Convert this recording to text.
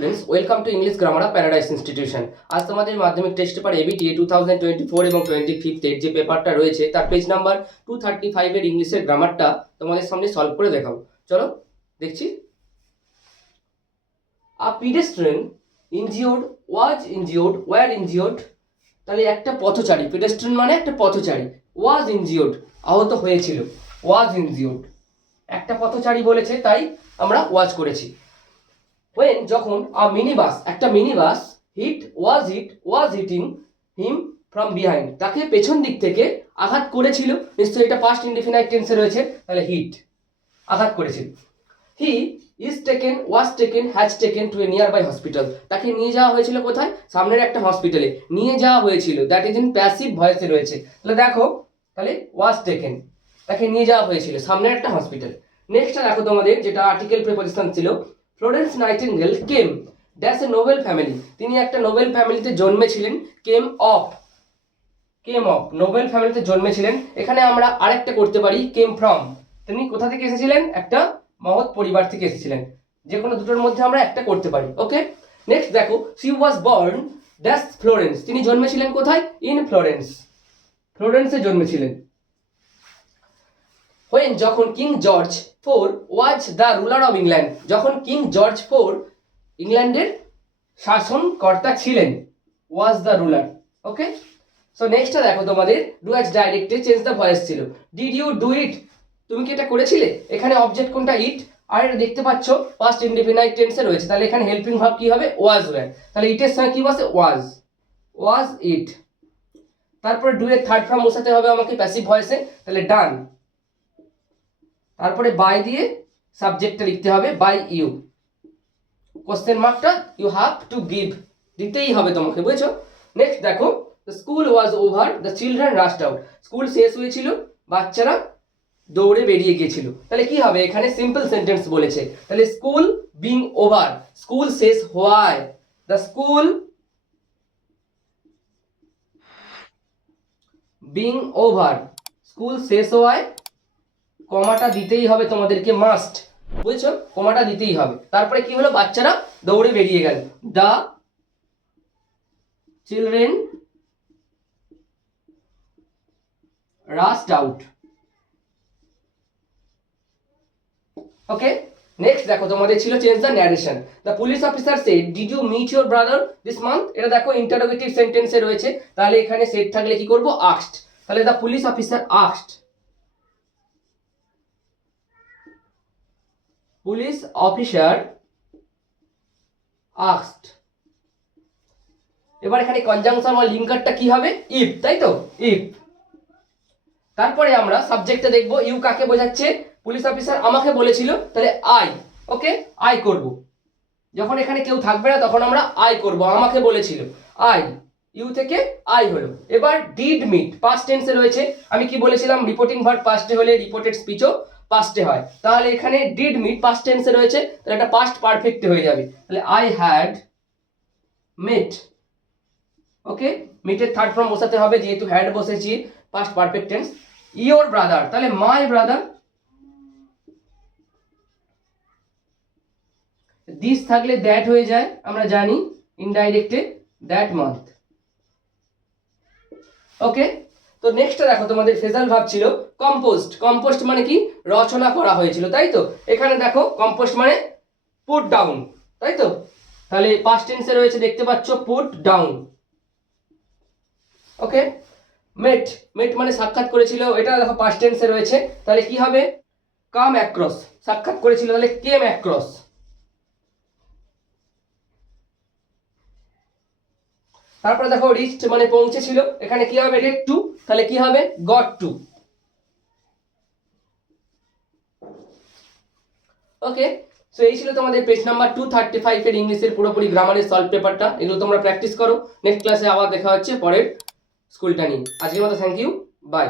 Students, welcome to English grammar paradise institution. আজ তোমাদের মাধ্যমিক টেস্ট পেপার এবিটিএ 2024 এবং 25 এর যে পেপারটা রয়েছে তার পেজ নাম্বার 235 এর ইংলিশের গ্রামারটা তোমাদের সামনে সলভ করে দেখাবো। চলো দেখছি। আ পেডেস্ট্রিয়ান ইনজিওর্ড, ওয়ার ইনজিওর্ড। তাহলে একটা পথচারী, পেডেস্ট্রিয়ান মানে একটা পথচারী, ওয়াজ ইনজিওর্ড আহত হয়েছিল, ওয়াজ ইনজিওর্ড। একটা পথচারী বলেছে তাই আমরা ওয়াজ করেছি। when যখন একটা minibus was hitting him from behind, তাকে পেছন দিক থেকে আঘাত করেছিল। নিশ্চয়ই এটা পাস্ট ইনডিফিনাইট টেন্সে রয়েছে, তাহলে হিট আঘাত করেছিল। he was taken to a nearby hospital, তাকে নিয়ে যাওয়া হয়েছিল কোথায়? সামনের একটা হসপিটালে নিয়ে যাওয়া হয়েছিল। দ্যাট ইজ ইন প্যাসিভ ভয়েসে রয়েছে। তাহলে দেখো, তাহলে was taken, তাকে নিয়ে যাওয়া হয়েছিল সামনের একটা হসপিটাল। নেক্সটটা দেখো তোমাদের, যেটা আর্টিকেল প্রিপোজিশন ছিল। Florence nightingale came dash a noble family, তিনি একটা নোবেল ফ্যামিলিতে জন্মেছিলেন। কেম অফ নোবেল ফ্যামিলিতে জন্মেছিলেন। এখানে আমরা আরেকটা করতে পারি, কেম ফ্রম, তিনি কোথা থেকে এসেছিলেন? একটা মহৎ পরিবার থেকে এসেছিলেন। যে কোনো দুটোর মধ্যে আমরা একটা করতে পারি। ওকে, নেক্সট দেখো, she was born dash Florence, তিনি জন্মেছিলেন কোথায়? ইন ফ্লোরেন্সে জন্মেছিলেন। when যখন king George IV was the ruler of England, যখন কিং জর্জ IV ইংল্যান্ডের শাসনকর্তা ছিলেন, was the ruler. Okay, so নেক্সটটা দেখো তোমাদের, do as directed change the voice ছিল। ডিড ইউ ডু ইট, তুমি কি এটা করেছিলে? এখানে অবজেক্ট কোনটা? ইট। আর এটা দেখতে পাচ্ছ পাস্ট ইনডিফিনাইট টেন্সে রয়েছে, তাহলে এখানে হেল্পিং ভার্ব কি হবে? ওয়াজ ওয়্যার। তাহলে ইটের সঙ্গে কি বসে? ওয়াজ ইট। তারপরে ডু এর থার্ড ফর্ম বসাতে হবে আমাকে প্যাসিভ ভয়েসে, তাহলে ডান। তারপরে বাই দিয়ে সাবজেক্টটা লিখতে হবে, বাই ইউ। কোশ্চেন মার্কটা ইউ হ্যাভ টু গিভ, দিতেই হবে তোমাকে, বুঝেছো? নেক্সট দেখো, the school was over, the children rushed out, school শেষ হয়েছিল, বাচ্চারা দৌড়ে বেরিয়ে গিয়েছিল। তাহলে কি হবে? এখানে সিম্পল সেন্টেন্স বলেছে, তাহলে স্কুল বিং ওভার, স্কুল শেষ হওয়ায়, the school being over, school শেষ হওয়ায়, কমাটা দিতেই হবে তোমাদেরকে, মাস্ট, বুঝছো? কমাটা দিতেই হবে। তারপরে কি হলো? বাচ্চারা দৌড়ে বেরিয়ে গেল, the children rushed out. Okay, next দেখো তোমাদের ছিল change the narration. The police officer said did you meet your brother this month, এটা দেখো ইন্টারোগেটিভ সেন্টেন্সে রয়েছে, তাহলে এখানে সেড থাকলে কি করব? আস্কড। তাহলে the police officer asked, police officer asked. এবার এখানে কনজাংশন বা লিঙ্কারটা কি হবে? ইফ, তাই তো? ইফ। তারপরে আমরা সাবজেক্টে দেখব, ইউ কাকে বোঝাচ্ছে? পুলিশ অফিসার আমাকে বলেছিল, তাহলে আই। ওকে, আই করব। যখন এখানে কেউ থাকবে না তখন আমরা আই করব, আমাকে বলেছিল, আই। ইউ থেকে আই হলো। এবার ডিড মিট পাস্ট টেন্সে রয়েছে। আমি কি বলেছিলাম? রিপোর্টিং ভার্ব পাস্টে হলে রিপোর্টেড স্পিচও পাস্টে হয়। তাহলে এখানে ডিড মিট পাস্ট টেন্সে রয়েছে, তাহলে এটা পাস্ট পারফেক্ট হয়ে যাবে। তাহলে আই হ্যাড মেট। ওকে, মিটের থার্ড ফর্ম বসাতে হবে, যেহেতু হ্যাড বসেছি, past perfect tense. Your brother, তাহলে মাই ব্রাদার। দিস থাকলে দ্যাট হয়ে যায়, আমরা জানি ইনডাইরেক্টে, দ্যাট মান্থ। ওকে, তো নেক্সটটা দেখো তোমাদের ফ্রেজাল ভার্ব ছিল কম্পোস্ট মানে কি? রচনা করা হয়েছিল, তাই তো? এখানে দেখো কম্পোস্ট মানে পুট ডাউন, তাই তো? তাহলে পাস্ট টেন্সে রয়েছে, দেখতে পাচ্ছ, পুট ডাউন। ওকে, মেট মানে সাক্ষাৎ করেছিল, এটা দেখো পাস্ট টেন্সে রয়েছে, তাহলে কি হবে? কাম অ্যাক্রস, সাক্ষাৎ করেছিল, তাহলে কেম অ্যাক্রস। তারপরে দেখো রিচড মানে পৌঁছেছিল, এখানে কি হবে? রেড টু, তাহলে কি হবে? Got to. ওকে, সো এই ছিল তোমাদের পেজ নাম্বার 235 এর ইংলিশের পুরোপুরি গ্রামারের সলভ পেপারটা। এগুলো তোমরা প্র্যাকটিস করো। নেক্সট ক্লাসে আবার দেখা হচ্ছে পরের স্কুলটা নিয়ে। আজকের মতো থ্যাংক ইউ, বাই।